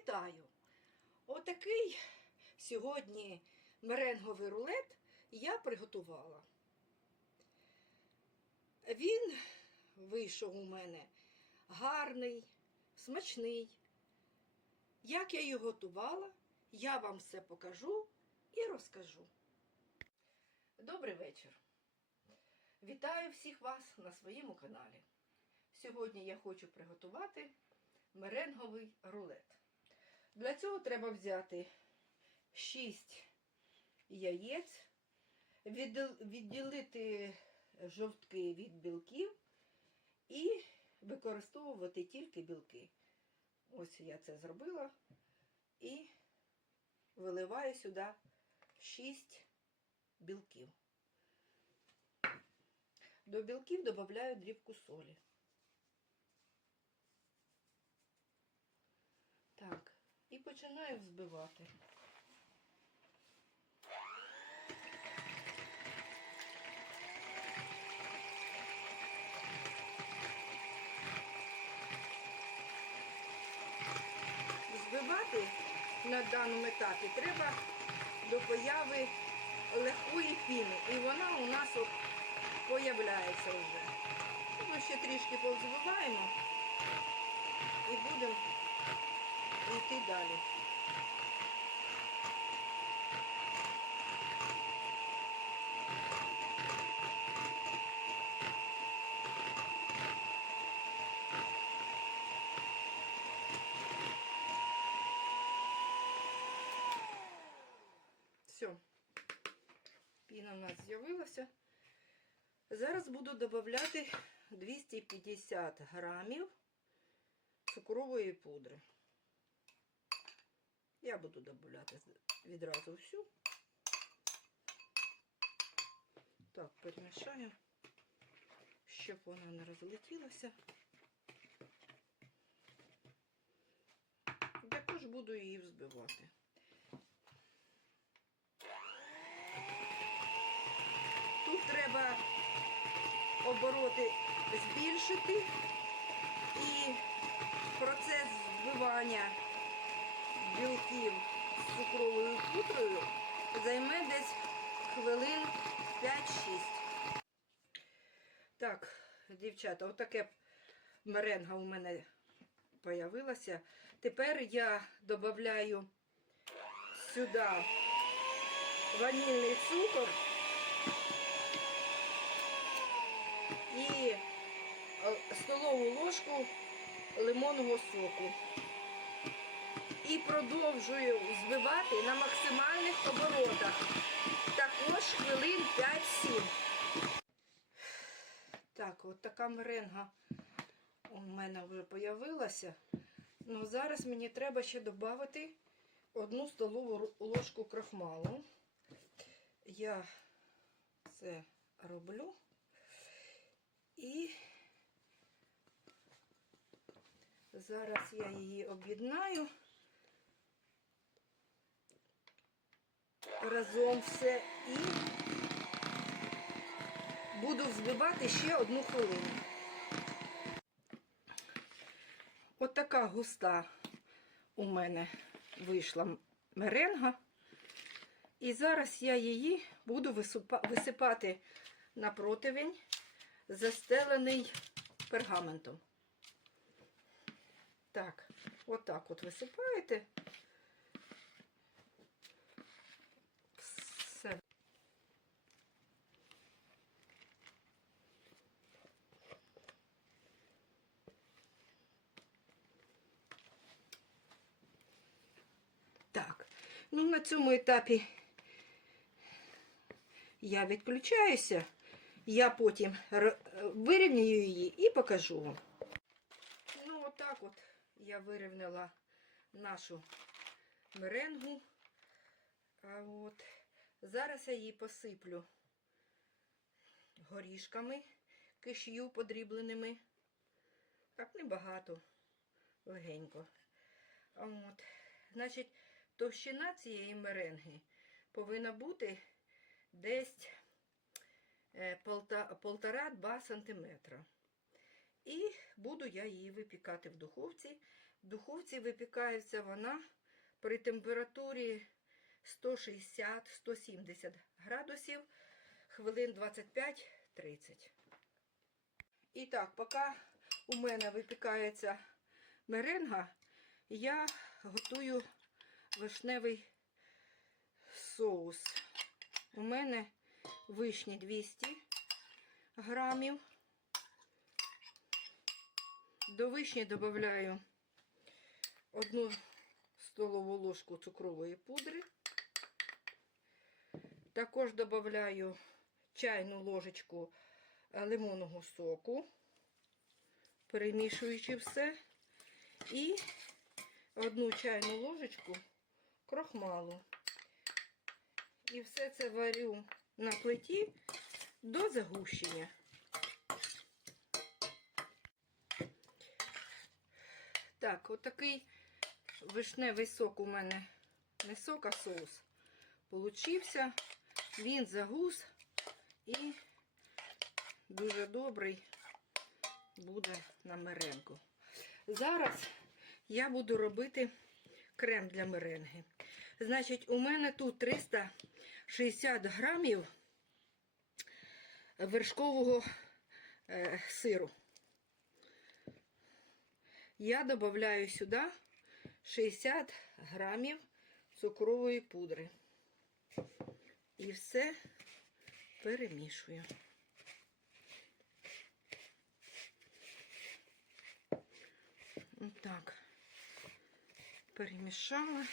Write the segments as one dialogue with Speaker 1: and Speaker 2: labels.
Speaker 1: Вітаю! Отакий сьогодні меренговий рулет я приготувала. Він вийшов у мене гарний, смачний. Як я його готувала, я вам все покажу і розкажу. Добрий вечір! Вітаю всіх вас на своєму каналі. Сьогодні я хочу приготувати меренговий рулет. Для цього треба взяти 6 яєць, відділити жовтки від білків і використовувати тільки білки. Ось я це зробила і виливаю сюди 6 білків. До білків додаю дрібку солі. Так, і починаю взбивати. Збивати на даному етапі треба до появи легкої піни. І вона у нас от появляється вже. Ми ще трішки повзбиваємо і будемо йти далі. Все. Піна в нас з'явилася. Зараз буду додавати 250 грамів цукрової пудри. Я буду додавати відразу всю. Так, перемішаю, щоб вона не розлетілася. Також буду її взбивати. Тут треба обороти збільшити і процес збивання білків з цукровою пудрою займе десь хвилин 5-6. Так, дівчата, отаке меренга у мене появилася. Тепер я додаю сюди ванільний цукор і е, столову ложку лимонного соку. І продовжую збивати на максимальних оборотах. Також хвилин 5-7. Так, от така меренга у мене вже появилася. Ну, зараз мені треба ще додати одну столову ложку крахмалу. Я це роблю. І зараз я її об'єднаю. Разом все і буду взбивати ще одну хвилину. От така густа у мене вийшла меренга. І зараз я її буду висипати на противень, застелений пергаментом. Так, отак от висипаєте. Все. Так, ну на цьому етапі я відключаюся. Я потім р- вирівняю її і покажу вам. Ну, отак от я вирівняла нашу меренгу. А от зараз я її посиплю горішками, киш'ю подрібленими. Так, небагато, легенько. От. Значить, товщина цієї меренги повинна бути десь е, полта- полтора-два сантиметра. І буду я її випікати в духовці В духовці випікається вона при температурі 160-170 градусів хвилин 25-30. І так, поки у мене випікається меренга, я готую вишневий соус. У мене вишні 200 грамів. До вишні додаю одну столову ложку цукрової пудри. Також додаю чайну ложечку е, лимонного соку, перемішуючи все. І одну чайну ложечку крохмалу. І все це варю на плиті до загущення. Так, отакий вишневий сок у мене не сок, а соус получився. Він загус і дуже добрий буде на меренку. Зараз я буду робити крем для меренги. Значить, у мене тут 360 грамів вершкового е, сиру. Я додаю сюди 60 грамів цукрової пудри. І все перемішую. Так, перемішала.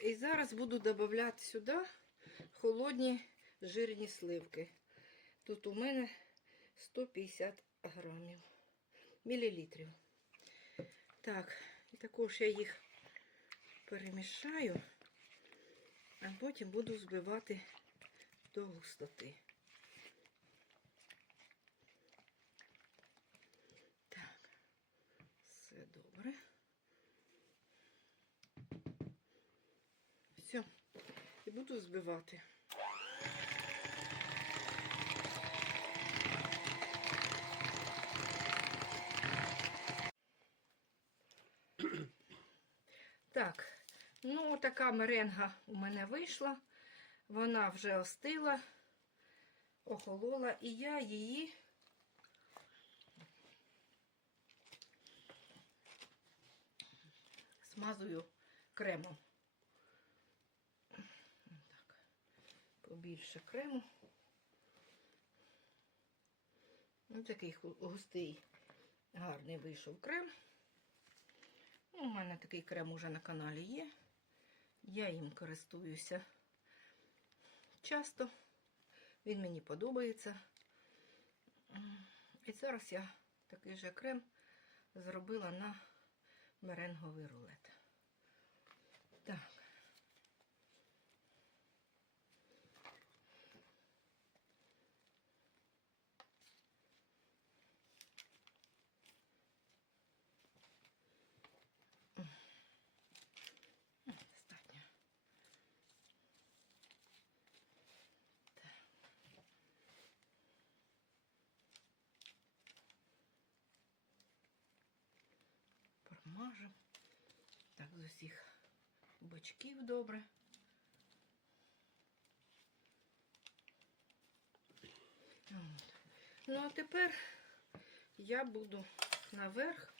Speaker 1: І зараз буду додавати сюди холодні жирні сливки. Тут у мене 150 грамів, мілілітрів. Так, і також я їх перемішаю, а потім буду збивати до густоти. Так, все добре. Все, і буду збивати. Так, ну така меренга у мене вийшла. Вона вже остила, охолола, і я її смазую кремом. Побільше крему. Ось такий густий, гарний вийшов крем. Ну, У мене такий крем уже на каналі є. Я їм користуюся часто. Він мені подобається. І зараз я такий же крем зробила на меренговий рулет. Так. М, Достатньо. Так. Промажемо. Так, з усіх бочків добре. Ну, а тепер я буду наверх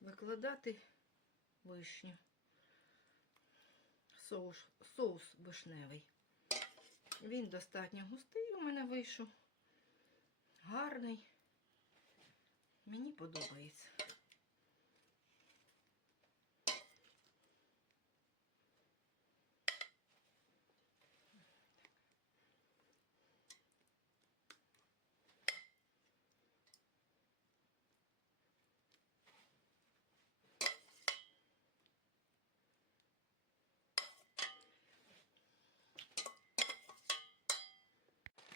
Speaker 1: викладати вишню. Соус, соус вишневий. Він достатньо густий у мене вийшов. Гарний. Мені подобається.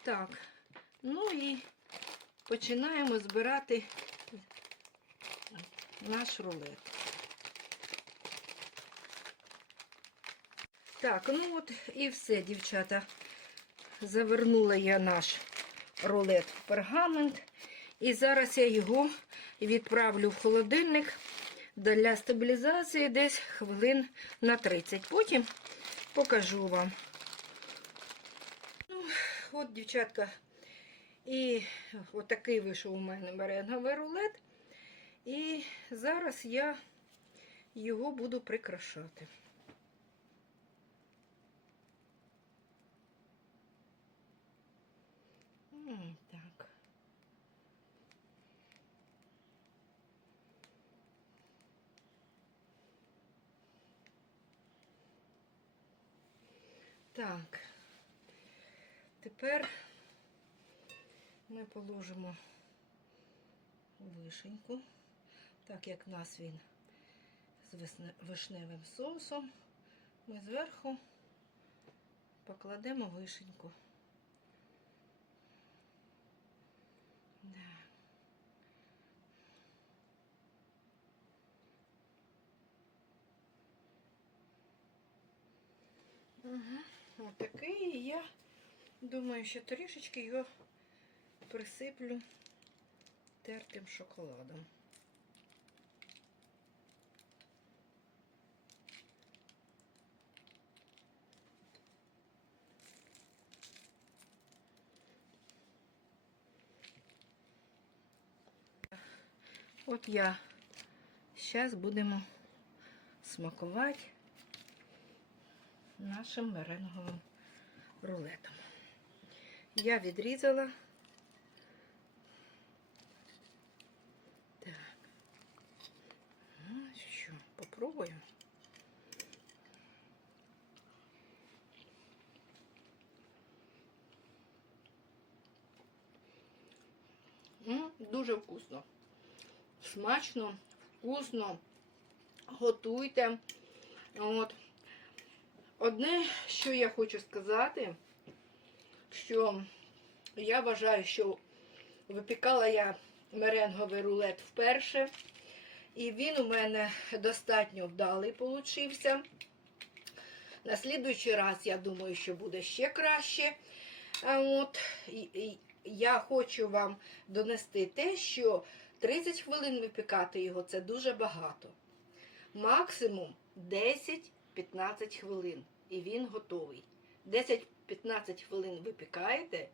Speaker 1: Так, ну і починаємо збирати наш рулет. Так, ну от і все, дівчата. Завернула я наш рулет в пергамент. І зараз я його відправлю в холодильник для стабілізації десь хвилин на 30. Потім покажу вам. От, дівчатка, і отакий вийшов у мене меренговий рулет. І зараз я його буду прикрашати. Так. Так. Тепер ми положимо вишеньку, так як в нас він з вишневим соусом, ми зверху покладемо вишеньку. Да. Ага, отакий. І я думаю, що трішечки його присиплю тертим шоколадом. От я зараз будемо смакувати нашим меренговим рулетом. Я відрізала. Так. Ну, що, попробуємо. М, Дуже вкусно. Смачно, вкусно. Готуйте. От. Одне, що я хочу сказати, що я вважаю, що випікала я меренговий рулет вперше, і він у мене достатньо вдалий получився. На слідуючий раз, я думаю, що буде ще краще. От, я хочу вам донести те, що 30 хвилин випікати його це дуже багато. Максимум 10-15 хвилин, і він готовий. 10-15 хвилин випікаєте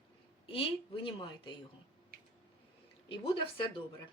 Speaker 1: і винімаєте його. І буде все добре.